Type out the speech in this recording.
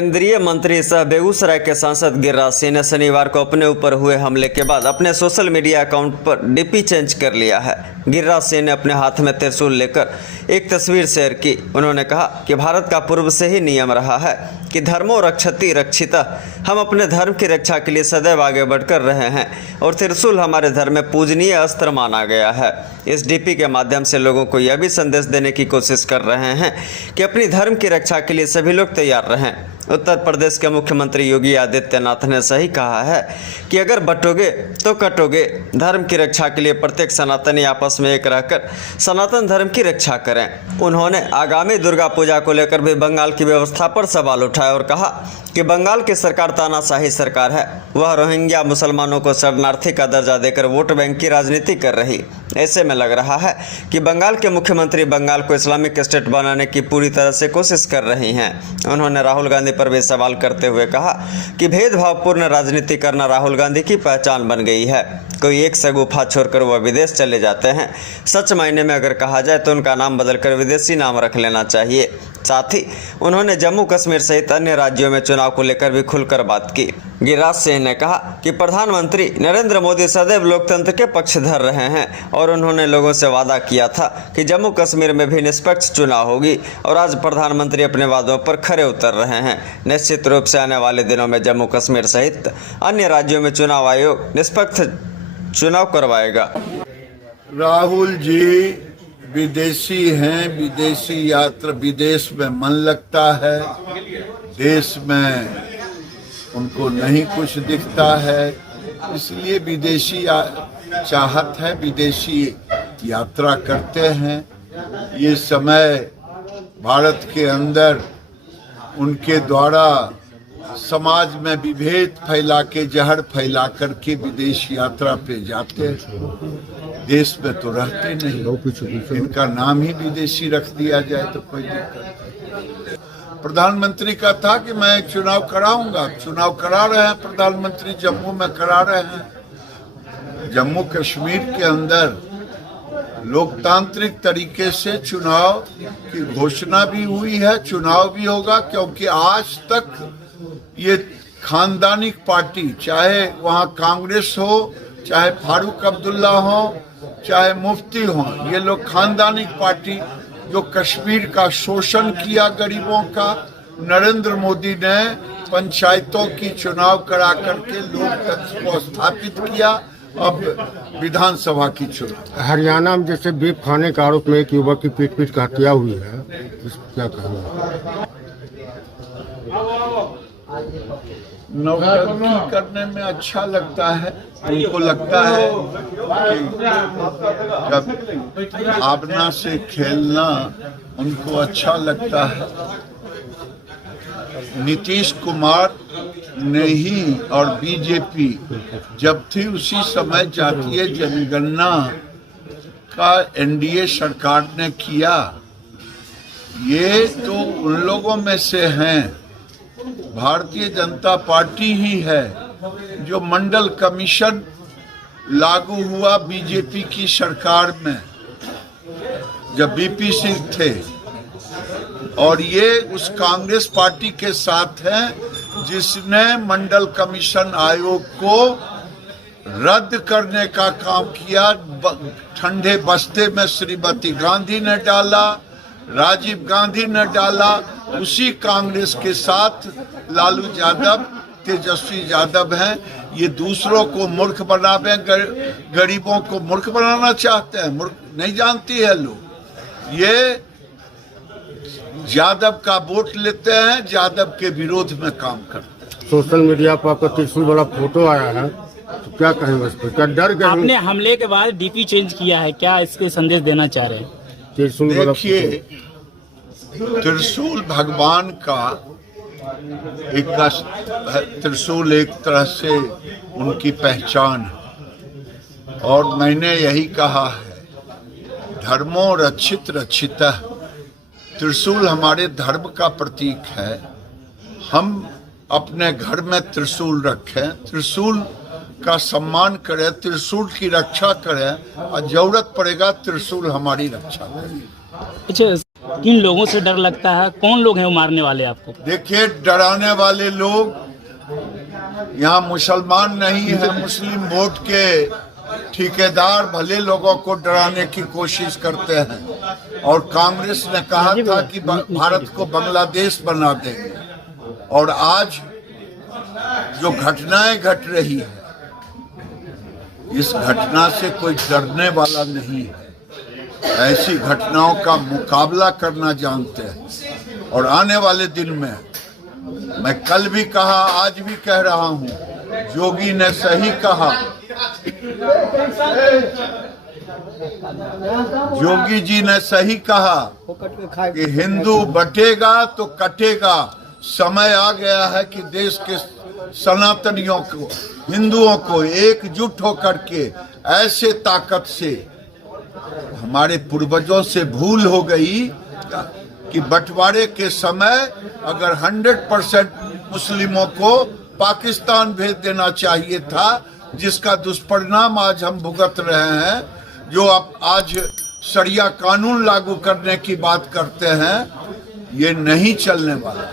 केंद्रीय मंत्री सह बेगूसराय के सांसद गिरिराज सिंह ने शनिवार को अपने ऊपर हुए हमले के बाद अपने सोशल मीडिया अकाउंट पर डीपी चेंज कर लिया है। गिरिराज सिंह ने अपने हाथ में त्रिशूल लेकर एक तस्वीर शेयर की। उन्होंने कहा कि भारत का पूर्व से ही नियम रहा है कि धर्मो रक्षति रक्षितः, हम अपने धर्म की रक्षा के लिए सदैव आगे बढ़कर रहे हैं और त्रिशूल हमारे धर्म में पूजनीय अस्त्र माना गया है। इस डीपी के माध्यम से लोगों को यह भी संदेश देने की कोशिश कर रहे हैं कि अपनी धर्म की रक्षा के लिए सभी लोग तैयार रहें। उत्तर प्रदेश के मुख्यमंत्री योगी आदित्यनाथ ने सही कहा है कि अगर बटोगे तो कटोगे। धर्म की रक्षा के लिए प्रत्येक सनातनी आपस में एक रहकर सनातन धर्म की रक्षा करें। उन्होंने आगामी दुर्गा पूजा को लेकर भी बंगाल की व्यवस्था पर सवाल उठाया और कहा कि बंगाल की सरकार तानाशाही सरकार है। वह रोहिंग्या मुसलमानों को शरणार्थी का दर्जा देकर वोट बैंक की राजनीति कर रही। ऐसे में लग रहा है कि बंगाल के मुख्यमंत्री बंगाल को इस्लामिक स्टेट बनाने की पूरी तरह से कोशिश कर रही हैं। उन्होंने राहुल गांधी पर भी सवाल करते हुए कहा कि भेदभावपूर्ण राजनीति करना राहुल गांधी की पहचान बन गई है। कोई एक से गुफा छोड़कर वह विदेश चले जाते हैं। सच मायने में अगर कहा जाए तो उनका नाम बदलकर विदेशी नाम रख लेना चाहिए। साथ ही उन्होंने जम्मू कश्मीर सहित अन्य राज्यों में चुनाव को लेकर भी खुलकर बात की। गिरिराज सिंह ने कहा कि प्रधानमंत्री नरेंद्र मोदी सदैव लोकतंत्र के पक्षधर रहे हैं और उन्होंने लोगों से वादा किया था कि जम्मू कश्मीर में भी निष्पक्ष चुनाव होगी और आज प्रधानमंत्री अपने वादों पर खरे उतर रहे हैं। निश्चित रूप से आने वाले दिनों में जम्मू कश्मीर सहित अन्य राज्यों में चुनाव आयोग निष्पक्ष चुनाव करवाएगा। राहुल जी विदेशी हैं, विदेशी यात्रा, विदेश में मन लगता है, देश में उनको नहीं कुछ दिखता है, इसलिए विदेशी चाहत है, विदेशी यात्रा करते हैं। ये समय भारत के अंदर उनके द्वारा समाज में विभेद फैला के, जहर फैला करके विदेश यात्रा पे जाते हैं। देश में तो रहते नहीं, इनका नाम ही विदेशी रख दिया जाए तो कोई दिक्कत नहीं। प्रधानमंत्री का था कि मैं एक चुनाव कराऊंगा, चुनाव करा रहे हैं प्रधानमंत्री, जम्मू में करा रहे हैं। जम्मू कश्मीर के अंदर लोकतांत्रिक तरीके से चुनाव की घोषणा भी हुई है, चुनाव भी होगा, क्योंकि आज तक ये खानदानी पार्टी, चाहे वहाँ कांग्रेस हो, चाहे फारूक अब्दुल्ला हो, चाहे मुफ्ती हो, ये लोग खानदानी पार्टी जो कश्मीर का शोषण किया गरीबों का, नरेंद्र मोदी ने पंचायतों की चुनाव करा करके लोकतंत्र को स्थापित किया। अब विधानसभा की चुनाव। हरियाणा में जैसे बीफ खाने के आरोप में एक युवक की पीट का हत्या हुई है, इस क्या कहना? नौटंकी करने में अच्छा लगता है, उनको लगता है कि जब भावना से खेलना उनको अच्छा लगता है। नीतीश कुमार ने ही और बीजेपी जब थी उसी समय जातीय जनगणना का एनडीए सरकार ने किया। ये तो उन लोगों में से हैं, भारतीय जनता पार्टी ही है जो मंडल कमीशन लागू हुआ बीजेपी की सरकार में जब बीपी सिंह थे, और ये उस कांग्रेस पार्टी के साथ हैं जिसने मंडल कमीशन आयोग को रद्द करने का काम किया। ठंडे बस्ते में श्रीमती गांधी ने डाला, राजीव गांधी ने डाला, उसी कांग्रेस के साथ लालू यादव, तेजस्वी यादव हैं। ये दूसरों को मूर्ख बनावे, गरीबों को मूर्ख बनाना चाहते हैं। मूर्ख नहीं जानती है लोग। ये यादव का वोट लेते हैं, यादव के विरोध में काम करते हैं। सोशल मीडिया पर आपका त्रिशूल वाला फोटो आया है, तो क्या कहेंगे उस पर? क्या डर गए? आपने हमले के बाद डीपी चेंज किया है, क्या इसके संदेश देना चाह रहे हैं? त्रिशूल वाला देखिए, त्रिशूल भगवान का एक त्रिशूल एक तरह से उनकी पहचान है, और मैंने यही कहा है, धर्मो रक्षित रक्षितः। त्रिशूल हमारे धर्म का प्रतीक है। हम अपने घर में त्रिशूल रखें, त्रिशूल का सम्मान करें, त्रिशूल की रक्षा करें, और जरूरत पड़ेगा त्रिशूल हमारी रक्षा करें। अच्छा, किन लोगों से डर लगता है? कौन लोग हैं वो मारने वाले आपको? देखिए, डराने वाले लोग यहाँ मुसलमान नहीं है, मुस्लिम वोट के ठेकेदार भले लोगों को डराने की कोशिश करते हैं। और कांग्रेस ने कहा था कि भारत को बांग्लादेश बना देंगे, और आज जो घटनाएं घट रही है, इस घटना से कोई डरने वाला नहीं है। ऐसी घटनाओं का मुकाबला करना जानते हैं। और आने वाले दिन में, मैं कल भी कहा, आज भी कह रहा हूं, योगी ने सही कहा, योगी जी ने सही कहा कि हिंदू बटेगा तो कटेगा। समय आ गया है कि देश के सनातनियों को, हिंदुओं को एकजुट होकर के ऐसे ताकत से, हमारे पूर्वजों से भूल हो गई कि बंटवारे के समय अगर 100% मुस्लिमों को पाकिस्तान भेज देना चाहिए था, जिसका दुष्परिणाम आज हम भुगत रहे हैं। जो आप आज शरिया कानून लागू करने की बात करते हैं, ये नहीं चलने वाला।